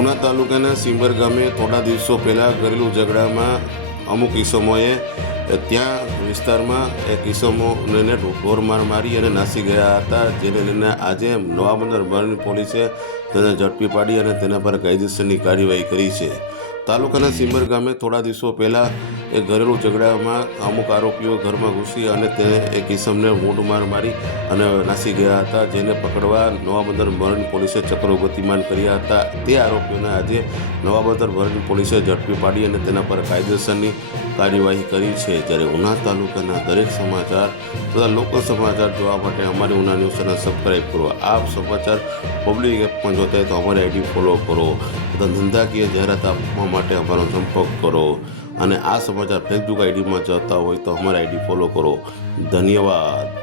ઉના તાલુકાના સિંબર ગામે થોડા દિવસો પહેલાં ઘરેલું ઝઘડામાં અમુક ઇસમોએ ત્યાં વિસ્તારમાં એક ઇસમોને ઢોરમાર મારી અને નાસી ગયા હતા, જેને લઈને આજે નવાબંદર મરીન પોલીસે તેને ઝડપી પાડી અને તેના પર કાયદેસરની કાર્યવાહી કરી છે. તાલુકાના સિંબર ગામે થોડા દિવસો પહેલાં એક ઘરેલું ઝઘડામાં અમુક આરોપીઓ ઘરમાં ઘૂસી અને તેને એક ઇસમને મૂઢમાર મારી અને નાસી ગયા હતા, જેને પકડવા નવાબંદર મરીન પોલીસે ચક્રો ગતિમાન કર્યા હતા. તે આરોપીઓને આજે નવાબંદર મરીન પોલીસે ઝડપી પાડી અને તેના પર કાયદેસરની કાર્યવાહી કરી છે. જ્યારે ઉના તાલુકાના દરેક સમાચાર તથા લોકો સમાચાર જોવા માટે અમારી ઉના ન્યૂઝ ચેનલ સબસ્ક્રાઈબ કરો. આપ સમાચાર પબ્લિક એપમાં જોતા હોય તો અમારી આઈડી ફોલો કરો તથા ધંધાકીય જાહેરાત આપવા માટે અમારો સંપર્ક કરો. અને આ સમાચાર ફેસબુક આઈડીમાં જોતા હોય તો અમારી આઈડી ફોલો કરો. ધન્યવાદ.